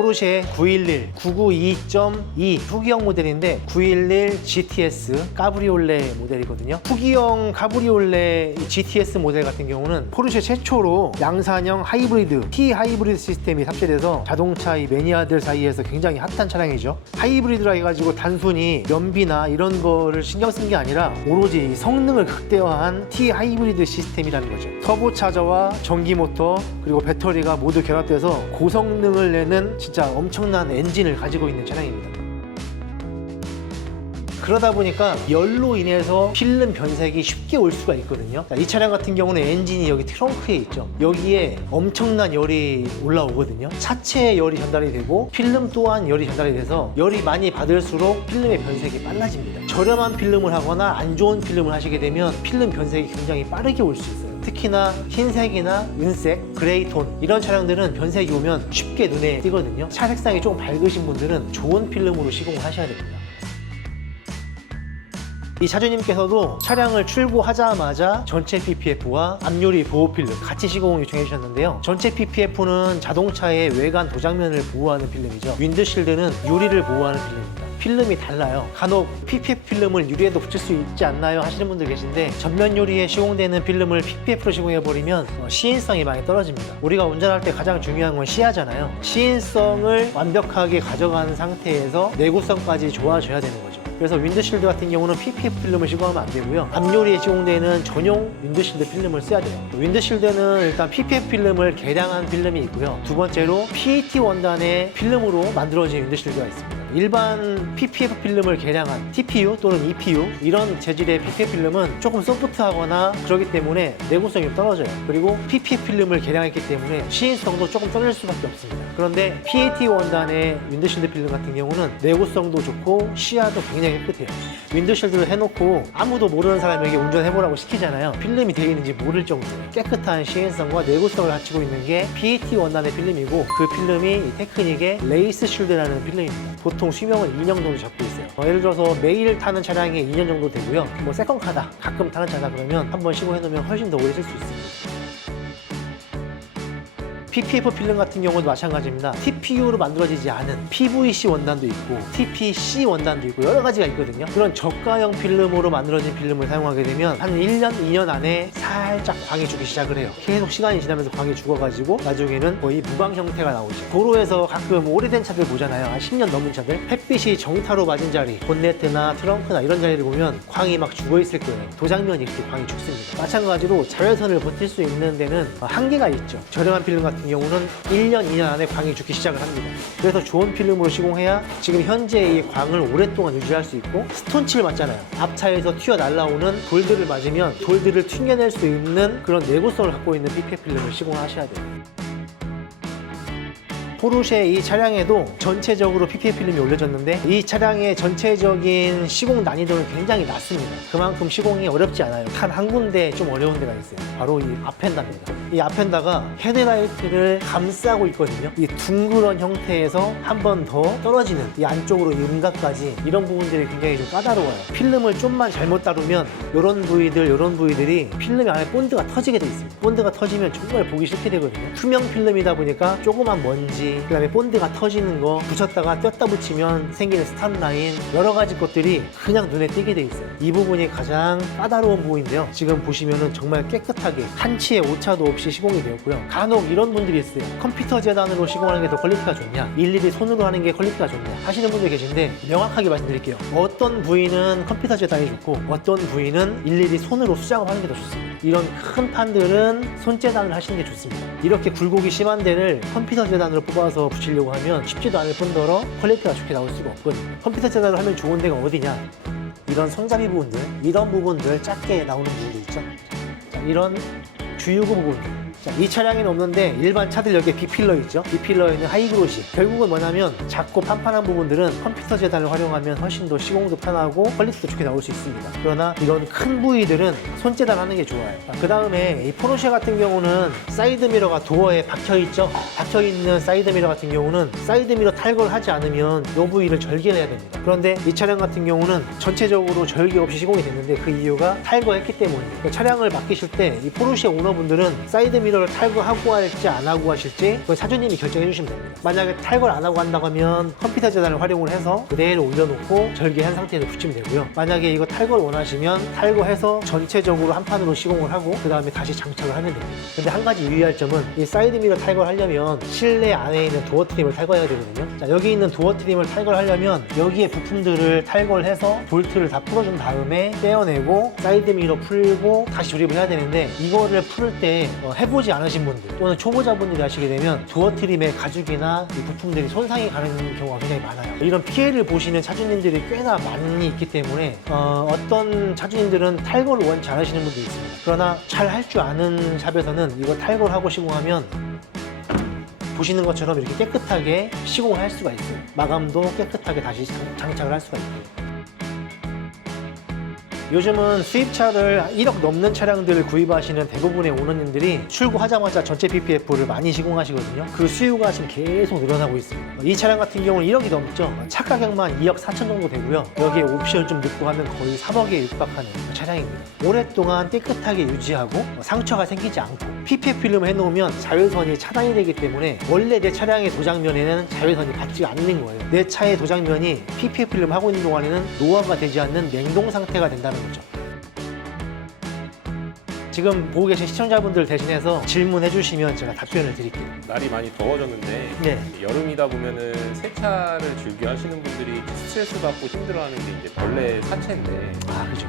포르쉐 911 992.2 후기형 모델인데 911 GTS 까브리올레 모델이거든요. 후기형 카브리올레 GTS 모델 같은 경우는 포르쉐 최초로 양산형 하이브리드 T 하이브리드 시스템이 탑재돼서 자동차 매니아들 사이에서 굉장히 핫한 차량이죠. 하이브리드라 해가지고 단순히 연비나 이런 거를 신경 쓴 게 아니라 오로지 성능을 극대화한 T 하이브리드 시스템이라는 거죠. 터보차저와 전기 모터 그리고 배터리가 모두 결합돼서 고성능을 내는 진짜 엄청난 엔진을 가지고 있는 차량입니다. 그러다 보니까 열로 인해서 필름 변색이 쉽게 올 수가 있거든요. 이 차량 같은 경우는 엔진이 여기 트렁크에 있죠. 여기에 엄청난 열이 올라오거든요. 차체에 열이 전달이 되고 필름 또한 열이 전달이 돼서 열이 많이 받을수록 필름의 변색이 빨라집니다. 저렴한 필름을 하거나 안 좋은 필름을 하시게 되면 필름 변색이 굉장히 빠르게 올 수 있어요. 특히나 흰색이나 은색, 그레이톤 이런 차량들은 변색이 오면 쉽게 눈에 띄거든요. 차 색상이 조금 밝으신 분들은 좋은 필름으로 시공을 하셔야 됩니다. 이 차주님께서도 차량을 출고하자마자 전체 PPF와 앞유리 보호 필름 같이 시공을 요청해 주셨는데요. 전체 PPF는 자동차의 외관 도장면을 보호하는 필름이죠. 윈드실드는 유리를 보호하는 필름입니다. 필름이 달라요. 간혹 PPF 필름을 유리에도 붙일 수 있지 않나요? 하시는 분들 계신데 전면 유리에 시공되는 필름을 PPF로 시공해버리면 시인성이 많이 떨어집니다. 우리가 운전할 때 가장 중요한 건 시야잖아요. 시인성을 완벽하게 가져가는 상태에서 내구성까지 좋아져야 되는 거죠. 그래서 윈드실드 같은 경우는 PPF 필름을 시공하면 안 되고요. 앞유리에 시공되는 전용 윈드실드 필름을 써야 돼요. 윈드실드는 일단 PPF 필름을 개량한 필름이 있고요. 두 번째로 PET 원단의 필름으로 만들어진 윈드실드가 있습니다. 일반 PPF 필름을 개량한 TPU 또는 EPU 이런 재질의 PPF 필름은 조금 소프트하거나 그렇기 때문에 내구성이 떨어져요. 그리고 PPF 필름을 개량했기 때문에 시인성도 조금 떨어질 수밖에 없습니다. 그런데 PET 원단의 윈드실드 필름 같은 경우는 내구성도 좋고 시야도 굉장히 깨끗해요. 윈드실드를 해놓고 아무도 모르는 사람에게 운전해보라고 시키잖아요. 필름이 되어 있는지 모를 정도로 깨끗한 시인성과 내구성을 갖추고 있는 게 PET 원단의 필름이고 그 필름이 테크닉의 레이스 쉴드라는 필름입니다. 보통 수명은 2년 정도 잡고 있어요. 예를 들어서 매일 타는 차량에 2년 정도 되고요. 뭐 세컨카다, 가끔 타는 차다 그러면 한번 시공해 놓으면 훨씬 더 오래 쓸 수 있습니다. PPF 필름 같은 경우도 마찬가지입니다. TPU로 만들어지지 않은 PVC 원단도 있고 TPC 원단도 있고 여러 가지가 있거든요. 그런 저가형 필름으로 만들어진 필름을 사용하게 되면 한 1년, 2년 안에 살짝 광이 죽기 시작을 해요. 계속 시간이 지나면서 광이 죽어가지고 나중에는 거의 무광 형태가 나오죠. 도로에서 가끔 오래된 차들 보잖아요. 한 10년 넘은 차들. 햇빛이 정타로 맞은 자리, 본네트나 트렁크나 이런 자리를 보면 광이 막 죽어있을 거예요. 도장면이 이렇게 광이 죽습니다. 마찬가지로 자외선을 버틸 수 있는 데는 한계가 있죠. 저렴한 필름 같은 경우는 1년, 2년 안에 광이 죽기 시작을 합니다. 그래서 좋은 필름으로 시공해야 지금 현재 이 광을 오랫동안 유지할 수 있고 스톤치를 맞잖아요. 앞차에서 튀어 날아오는 돌들을 맞으면 돌들을 튕겨낼 수 있는 그런 내구성을 갖고 있는 PPF 필름을 시공하셔야 돼요. 포르쉐 이 차량에도 전체적으로 PPF 필름이 올려졌는데 이 차량의 전체적인 시공 난이도는 굉장히 낮습니다. 그만큼 시공이 어렵지 않아요. 단 한 군데 좀 어려운 데가 있어요. 바로 이 앞펜다입니다. 이 앞펜다가 헤드라이트를 감싸고 있거든요. 이 둥그런 형태에서 한 번 더 떨어지는 이 안쪽으로 이 음각까지 이런 부분들이 굉장히 좀 까다로워요. 필름을 좀만 잘못 다루면 이런 부위들이 필름 안에 본드가 터지게 돼 있습니다. 본드가 터지면 정말 보기 싫게 되거든요. 투명 필름이다 보니까 조그만 먼지 그 다음에 본드가 터지는 거 붙였다가 뗐다 붙이면 생기는 스탑라인 여러 가지 것들이 그냥 눈에 띄게 돼 있어요. 이 부분이 가장 까다로운 부분인데요. 지금 보시면은 정말 깨끗하게 한치의 오차도 없이 시공이 되었고요. 간혹 이런 분들이 있어요. 컴퓨터 재단으로 시공하는 게 더 퀄리티가 좋냐, 일일이 손으로 하는 게 퀄리티가 좋냐 하시는 분들 계신데 명확하게 말씀드릴게요. 어떤 부위는 컴퓨터 재단이 좋고 어떤 부위는 일일이 손으로 수작업하는 게 더 좋습니다. 이런 큰 판들은 손 재단을 하시는 게 좋습니다. 이렇게 굴곡이 심한 데를 컴퓨터 재단으로 뽑아서 붙이려고 하면 쉽지도 않을 뿐더러 퀄리티가 좋게 나올 수가 없거든요. 컴퓨터 재단을 하면 좋은 데가 어디냐, 이런 손잡이 부분들, 이런 부분들 작게 나오는 부분도 있죠. 자, 이런 주유구 부분들. 자, 이 차량에는 없는데 일반 차들 여기에 B필러 있죠. B필러에는 하이그로시. 결국은 뭐냐면 작고 판판한 부분들은 컴퓨터 재단을 활용하면 훨씬 더 시공도 편하고 퀄리티도 좋게 나올 수 있습니다. 그러나 이런 큰 부위들은 손 재단하는 게 좋아요. 그 다음에 이 포르쉐 같은 경우는 사이드미러가 도어에 박혀있죠. 박혀있는 사이드미러 같은 경우는 사이드미러 탈거를 하지 않으면 이 부위를 절개를 해야 됩니다. 그런데 이 차량 같은 경우는 전체적으로 절개 없이 시공이 됐는데 그 이유가 탈거했기 때문이에요. 차량을 맡기실 때 이 포르쉐 오너분들은 사이드미러 사이드미러를 탈거하고 할지 안 하고 하실지 그건 사장님이 결정해 주시면 됩니다. 만약에 탈거를 안 하고 한다고 하면 컴퓨터 재단을 활용을 해서 그대로 올려놓고 절개한 상태에서 붙이면 되고요. 만약에 이거 탈거를 원하시면 탈거해서 전체적으로 한 판으로 시공을 하고 그 다음에 다시 장착을 하면 됩니다. 근데 한 가지 유의할 점은 이 사이드미러 탈거를 하려면 실내 안에 있는 도어 트림을 탈거해야 되거든요. 자, 여기 있는 도어 트림을 탈거를 하려면 여기에 부품들을 탈거를 해서 볼트를 다 풀어준 다음에 떼어내고 사이드미러 풀고 다시 조립을 해야 되는데 이거를 풀 때 해보지 않으신 분들 또는 초보자분들이 하시게 되면 도어 트림의 가죽이나 이 부품들이 손상이 가는 경우가 굉장히 많아요. 이런 피해를 보시는 차주님들이 꽤나 많이 있기 때문에 어떤 차주님들은 탈거를 원치 않으시는 분들이 있습니다. 그러나 잘 할 줄 아는 샵에서는 이거 탈거를 하고 시공하면 보시는 것처럼 이렇게 깨끗하게 시공을 할 수가 있어요. 마감도 깨끗하게 다시 장착을 할 수가 있고요. 요즘은 수입차를 1억 넘는 차량들을 구입하시는 대부분의 오너님들이 출고하자마자 전체 PPF를 많이 시공하시거든요. 그 수요가 지금 계속 늘어나고 있습니다. 이 차량 같은 경우는 1억이 넘죠. 차 가격만 2억 4천 정도 되고요. 여기에 옵션 좀 넣고 하면 거의 3억에 육박하는 차량입니다. 오랫동안 깨끗하게 유지하고 상처가 생기지 않고 PPF 필름을 해놓으면 자외선이 차단이 되기 때문에 원래 내 차량의 도장면에는 자외선이 받지 않는 거예요. 내 차의 도장면이 PPF 필름 하고 있는 동안에는 노화가 되지 않는 냉동 상태가 된다는 거죠. 지금 보고 계신 시청자분들 대신해서 질문해 주시면 제가 답변을 드릴게요. 날이 많이 더워졌는데 네. 여름이다 보면은 세차를 즐겨 하시는 분들이 스트레스 받고 힘들어하는 게 이제 벌레 사체인데 그죠.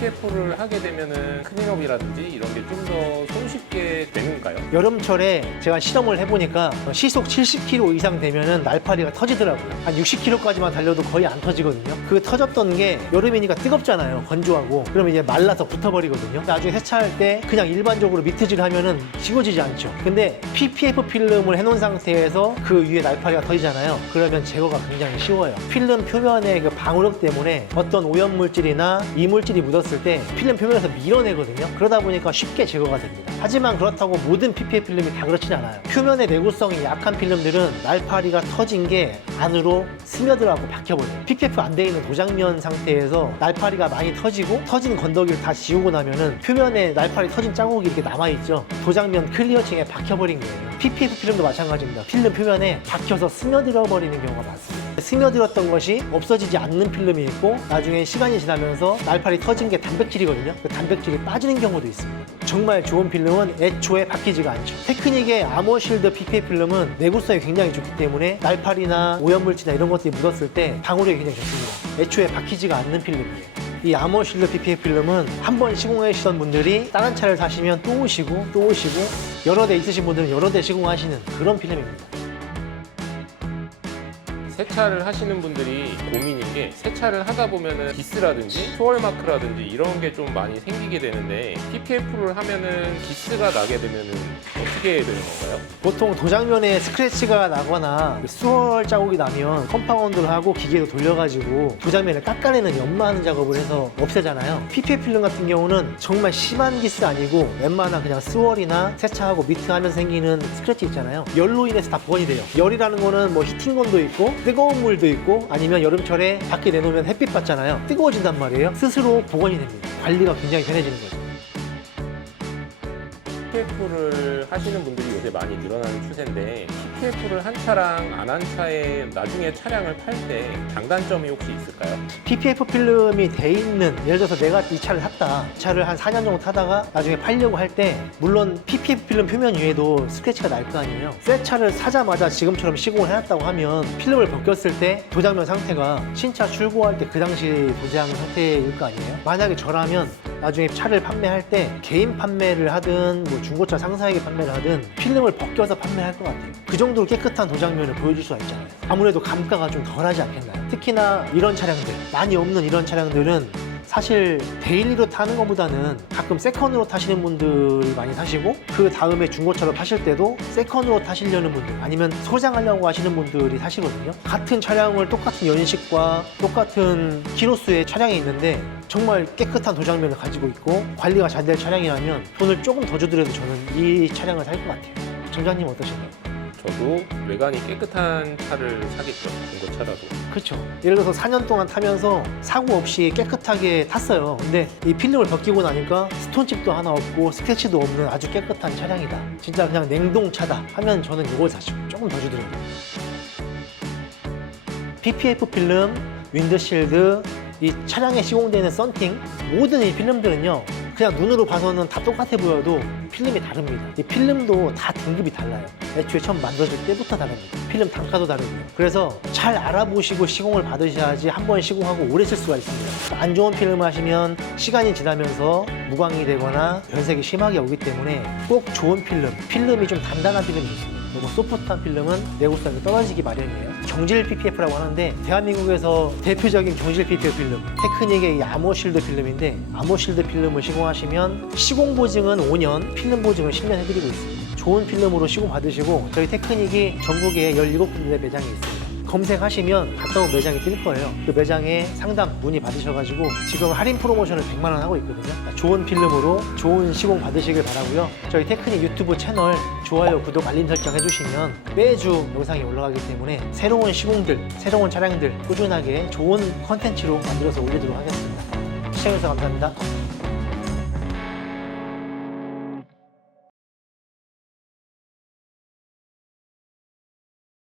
PPF를 하게 되면은 클린업이라든지 이런 게 좀 더 손쉽게 되는가요? 여름철에 제가 실험을 해보니까 시속 70km 이상 되면은 날파리가 터지더라고요. 한 60km까지만 달려도 거의 안 터지거든요. 그 터졌던 게 여름이니까 뜨겁잖아요. 건조하고. 그러면 이제 말라서 붙어버리거든요. 나중에 세차할 때 그냥 일반적으로 미트질 하면은 지워지지 않죠. 근데 PPF 필름을 해놓은 상태에서 그 위에 날파리가 터지잖아요. 그러면 제거가 굉장히 쉬워요. 필름 표면의 그 방울력 때문에 어떤 오염물질이나 이물질이 묻었을 때 필름 표면에서 밀어내거든요. 그러다 보니까 쉽게 제거가 됩니다. 하지만 그렇다고 모든 PPF 필름이 다 그렇진 않아요. 표면의 내구성이 약한 필름들은 날파리가 터진 게 안으로 스며들어가고 박혀버려요. PPF 안 돼 있는 도장면 상태에서 날파리가 많이 터지고 터진 건더기를 다 지우고 나면은 표면에 날파리 터진 자국이 이렇게 남아있죠. 도장면 클리어층에 박혀버린 거예요. PPF 필름도 마찬가지입니다. 필름 표면에 박혀서 스며들어 버리는 경우가 많습니다. 스며들었던 것이 없어지지 않는 필름이 있고 나중에 시간이 지나면서 날파리 터진 게 단백질이거든요. 그 단백질이 빠지는 경우도 있습니다. 정말 좋은 필름은 애초에 바뀌지가 않죠. 테크닉의 아머실드 PPF 필름은 내구성이 굉장히 좋기 때문에 날파리나 오염물질이나 이런 것들이 묻었을 때 방울력이 굉장히 좋습니다. 애초에 바뀌지가 않는 필름이에요. 이 아머실드 PPF 필름은 한 번 시공하시던 분들이 다른 차를 사시면 또 오시고 또 오시고 여러 대 있으신 분들은 여러 대 시공하시는 그런 필름입니다. 세차를 하시는 분들이 고민인 게 세차를 하다 보면은 기스라든지 수월마크라든지 이런 게 좀 많이 생기게 되는데 PPF를 하면은 기스가 나게 되면은 어떻게 되는 건가요? 보통 도장면에 스크래치가 나거나 수월 자국이 나면 컴파운드를 하고 기계로 돌려가지고 도장면을 깎아내는 연마하는 작업을 해서 없애잖아요. PPF 필름 같은 경우는 정말 심한 기스 아니고 웬만한 그냥 수월이나 세차하고 미트하면서 생기는 스크래치 있잖아요. 열로 인해서 다 복원이 돼요. 열이라는 거는 뭐 히팅건도 있고 뜨거운 물도 있고 아니면 여름철에 밖에 내놓으면 햇빛 받잖아요. 뜨거워진단 말이에요. 스스로 복원이 됩니다. 관리가 굉장히 편해지는 거죠. PPF를 하시는 분들이 요새 많이 늘어나는 추세인데 PPF를 한 차랑 안 한 차에 나중에 차량을 팔 때 장단점이 혹시 있을까요? PPF 필름이 돼 있는 예를 들어서 내가 이 차를 샀다. 이 차를 한 4년 정도 타다가 나중에 팔려고 할 때 물론 PPF 필름 표면 위에도 스크래치가 날 거 아니에요. 새 차를 사자마자 지금처럼 시공을 해놨다고 하면 필름을 벗겼을 때 도장면 상태가 신차 출고할 때 그 당시 도장 상태일 거 아니에요. 만약에 저라면 나중에 차를 판매할 때 개인 판매를 하든 뭐 중고차 상사에게 판매를 하든 필름을 벗겨서 판매할 것 같아요. 그 정도로 깨끗한 도장면을 보여줄 수가 있잖아요. 아무래도 감가가 좀 덜하지 않겠나요? 특히나 이런 차량들, 많이 없는 이런 차량들은 사실 데일리로 타는 것보다는 가끔 세컨으로 타시는 분들이 많이 타시고 그 다음에 중고차로 파실 때도 세컨으로 타시려는 분들 아니면 소장하려고 하시는 분들이 사시거든요. 같은 차량을 똑같은 연식과 똑같은 키로수의 차량이 있는데 정말 깨끗한 도장면을 가지고 있고 관리가 잘 될 차량이라면 돈을 조금 더 주더라도 저는 이 차량을 살 것 같아요. 점장님 어떠신가요? 저도 외관이 깨끗한 차를 사겠죠. 중고차라도. 그렇죠. 예를 들어서 4년 동안 타면서 사고 없이 깨끗하게 탔어요. 근데 이 필름을 벗기고 나니까 스톤칩도 하나 없고 스크래치도 없는 아주 깨끗한 차량이다. 진짜 그냥 냉동차다 하면 저는 이걸 사죠. 조금 더 주더라고요. PPF 필름, 윈드실드, 이 차량에 시공되는 썬팅, 모든 이 필름들은요, 그냥 눈으로 봐서는 다 똑같아 보여도 필름이 다릅니다. 이 필름도 다 등급이 달라요. 애초에 처음 만들어질 때부터 다릅니다. 필름 단가도 다르고요. 그래서 잘 알아보시고 시공을 받으셔야지 한 번 시공하고 오래 쓸 수가 있습니다. 안 좋은 필름을 하시면 시간이 지나면서 무광이 되거나 변색이 심하게 오기 때문에 꼭 좋은 필름이 좀 단단한 필름이 좋습니다. 너무 소프트한 필름은 내구성이 떨어지기 마련이에요. 경질 PPF라고 하는데 대한민국에서 대표적인 경질 PPF 필름 테크닉의 이 아모실드 필름인데 아모실드 필름을 시공하시면 시공 보증은 5년, 필름 보증은 10년 해드리고 있습니다. 좋은 필름으로 시공 받으시고 저희 테크닉이 전국에 17군데 매장이 있습니다. 검색하시면 가까운 매장이 뜰 거예요. 그 매장에 상담 문의 받으셔가지고 지금 할인 프로모션을 100만 원 하고 있거든요. 좋은 필름으로 좋은 시공 받으시길 바라고요. 저희 테크닉 유튜브 채널 좋아요, 구독, 알림 설정 해주시면 매주 영상이 올라가기 때문에 새로운 시공들, 새로운 차량들 꾸준하게 좋은 컨텐츠로 만들어서 올리도록 하겠습니다. 시청해주셔서 감사합니다.